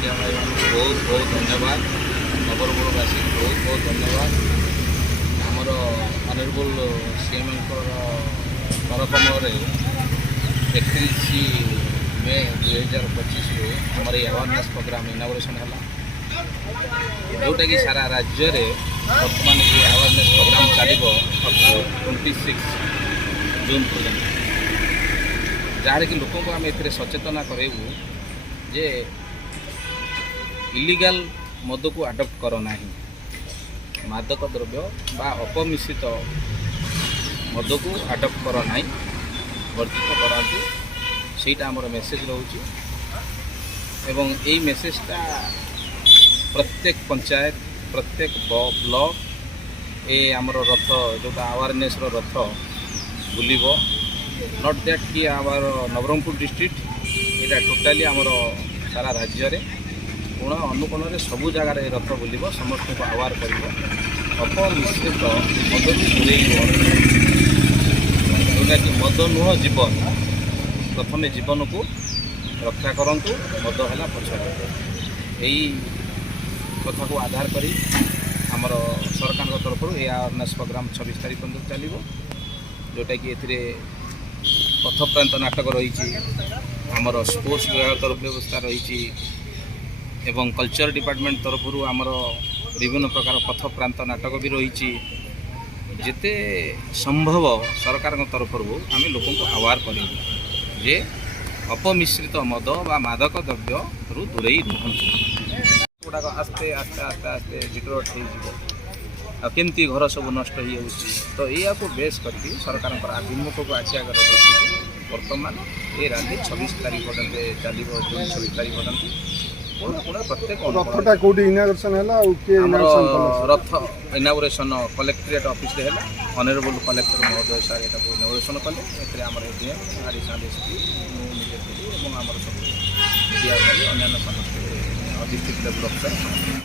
media भाई बहुत बहुत धन्यवाद नवरगढ़वासी बहुत बहुत धन्यवाद आमर ऑनरेबल सीएम तरकमरे 31 मे 2025 आमर ये अवेयरनेस प्रोग्राम इनागुरेशन है जोटा कि सारा राज्य में बर्तमान ये अवेयरनेस प्रोग्राम चलो अप टू 26 जून पर्यंत जहाँ कि लोक को आम ए सचेतना करेबू जे इलीगल मद को आडप्ट कर ना मादक द्रव्य बा अपमिश्रित मद को आडप्ट कर ना वर्जित करातु सेटा आमर मेसेज रोचे एवं यही मेसेजटा प्रत्येक पंचायत प्रत्येक ब्लॉक ए आमर रथ जोटा अवेयरनेस रथ बुलिब नॉट दैट कि आवर नवरंगपुर डिस्ट्रिक्ट यहाँ टोटाली आमर सारा राज्य में कोण अनुकोण सबू जगार रथ बुलिब समस्त को आवार कर अपमिश्रित मद को दूरे जोटा कि मद नुह जीवन प्रथम जीवन को रक्षा करूँ मद है पछड़ यही कथा को आधार करी आमर सरकार तरफ ये अवेयरनेस प्रोग्राम 26 तारीख पर्यटन चलो जोटा कि पथप्रांत नाटक रही आमर स्पोर्ट्स विभाग तरफ व्यवस्था रही एवं कल्चर डिपार्टमेंट तरफ आमर विभिन्न प्रकार पथप्रांत नाटक भी रही जिते संभव सरकार तरफ आम लोक आवार कर जे अपमिश्रित मद बा मादक द्रव्य दूरे रुहतु गुड़ाक आस्ते आस्ते आस्ते आस्ते डिटोरेट होमती घर सब नष्ट हो तो या बेस करके सरकार आभिमुख को आखि आगे रखी बर्तमान ये रैली 26 तारीख पर्यंत चलो जून 26 तारीख पर्यंत प्रत्येक रथ इनागुरेशन कलेक्ट्रेट ऑफिस है ऑनरेबल कलेक्टर महोदय सर यहाँ इनागुरेशन कले एम आडिशनल एसपी मुझे सब मीडिया भाई अन्य समस्त डिस्ट्रिक्ट लेवल अफिसर